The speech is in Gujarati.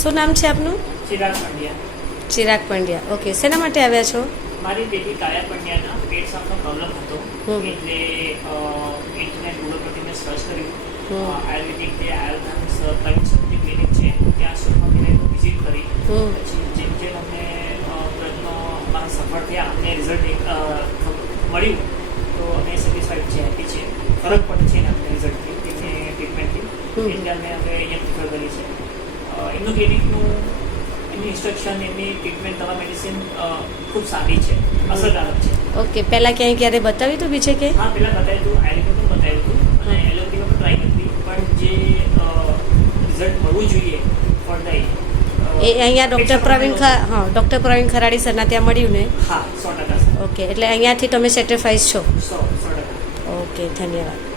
શું નામ છે આપનું? ચિરાગ પંડ્યા. ચિરાગ પંડ્યા. ઓકે, શેના માટે આવ્યા છો? મારી બેટી કાયા પંડ્યાના પેટ સાફનો પ્રોબ્લેમ હતો એટલે ઇન્ટરનેટ ગૂગલ પરથી મેં સર્ચ કર્યું આયુર્વેદિક જે આયુર્વેદિક પંચમુખી ક્લિનિક છે ત્યાં સુધી મેં વિઝિટ કરી. પછી જેમ જેમ અમને પ્રયત્નો અમારા સફળ થયા અમને રિઝલ્ટ મળ્યું તો અમે સેટિસ્ફાઈડ છે, હેપી છે, ફરક પડે છે અમને રિઝલ્ટથી એમને ટ્રીટમેન્ટથી. એટલે અમે હવે અહીંયા પ્રિફર કરી છે. એમનું ક્લિનિકનું એમની ઇન્સ્ટ્રક્શન એમની ટ્રીટમેન્ટ તમામ મેડિસિન ખૂબ સારી છે, અસરકારક છે. ઓકે, પહેલાં ક્યારે બતાવ્યું હતું બીજે કે? હા, પહેલાં બતાવ્યું હતું, આયુર્વેદનું બતાવ્યું હતું અને એલોપેથીમાં પણ ટ્રાય કરી પણ જે રિઝલ્ટ મળવું જોઈએ ફળદાયી એ અહીંયા ડૉક્ટર પ્રવીણ ખરાડી સરના ત્યાં મળ્યું ને? હા, 100%. ઓકે, એટલે અહીંયાથી તમે સેટિસ્ફાઈડ છો? 100%. ઓકે, ધન્યવાદ.